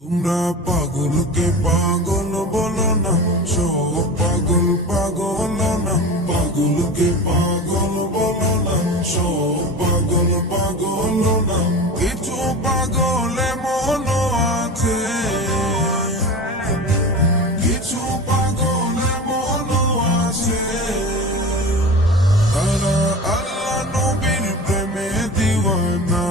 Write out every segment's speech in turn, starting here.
তোমরা পাগলকে পাগল বলো না, সব পাগল পাগল না। পাগলকে পাগল বলো না, সব পাগল পাগল না। কিছু পাগল এমন আছে, কিছু পাগল এমন আছে, তারা আল্লাহ নবীর প্রেমে দিওয়ানা।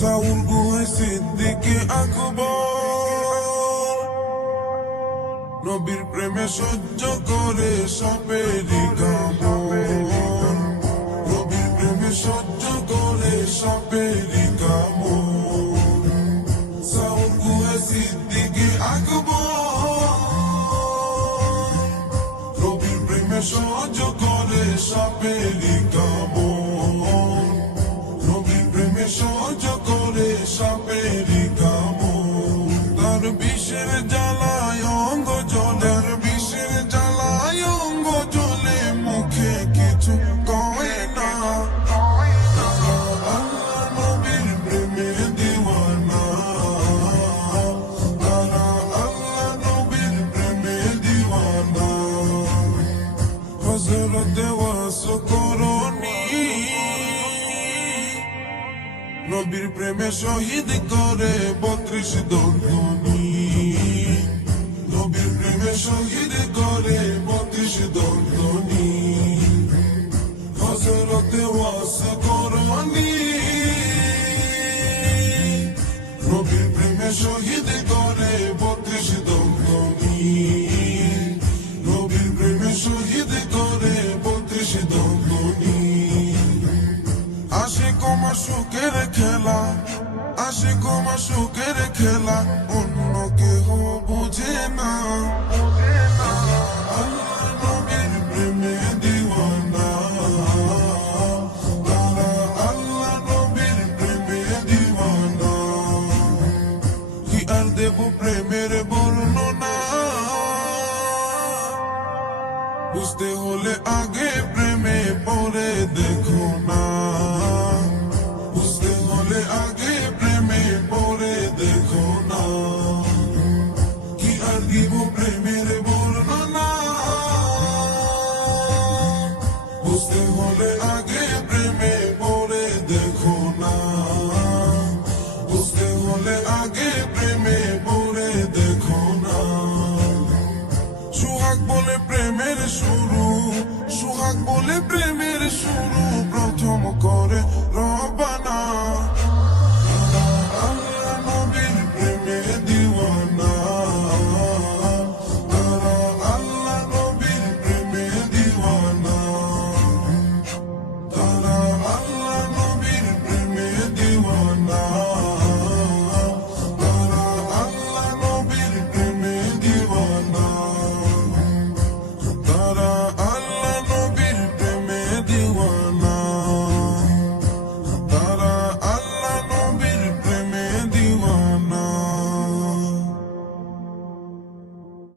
সাউল গুহে সিদ্দিকে আকবর নবীর প্রেমে সহ্য করে সাপেরি কামড়। নবীর প্রেমে সহ্য করে সাপেরি কামড়। সাউল গুহে সিদ্দিকে আকবর নবীর প্রেমে সহ্য করে সাপেরি কামড়। নবীর প্রেমে সহ্য করে সাপেরি কামড়। তার বিষের জ্বালায় অঙ্গ জ্বলে, বিষের জ্বালায় অঙ্গ জ্বলে, মুখে কিছু কয় না। আল্লাহ নবীর প্রেমে দিওয়ানা, তারা আল্লাহ নবীর প্রেমে দিওয়ানা। হযরতে ওয়াসকরণী নবীর প্রেমে শহীদ করে 32 দর্দনী। নবীর প্রেমে শহীদ করে 32 দর্দনী। হযরতে ওয়াসকরণী নবীর প্রেমে শহীদ করে 32 দর্দনী। নবীর প্রেমে শহীদ করে 32 দর্দনী। আশিক ও মাশুকের খেলা, আশিক ও মাশুকের খেলা, অন্য কেহ বুঝে না। আল্লাহ নবীর প্রেমে দিওয়ানা, তারা আল্লাহ নবীর প্রেমে দিওয়ানা। কি আর দেব প্রেমের বর্ণনা, বুঝতে হলে আগে প্রেমে পরে দেখো না। বুঝতে হলে আগে প্রেমে পরে দেখো না। কি আর দিব প্রেমের বর্ণনা, বুঝতে হলে আগে প্রেমে পরে দেখো না। বুঝতে হলে আগে প্রেমে পরে দেখো না। সুহাগ বলে প্রেমের শুরু, সুহাগ বলে প্রেমের শুরু, প্রথম করে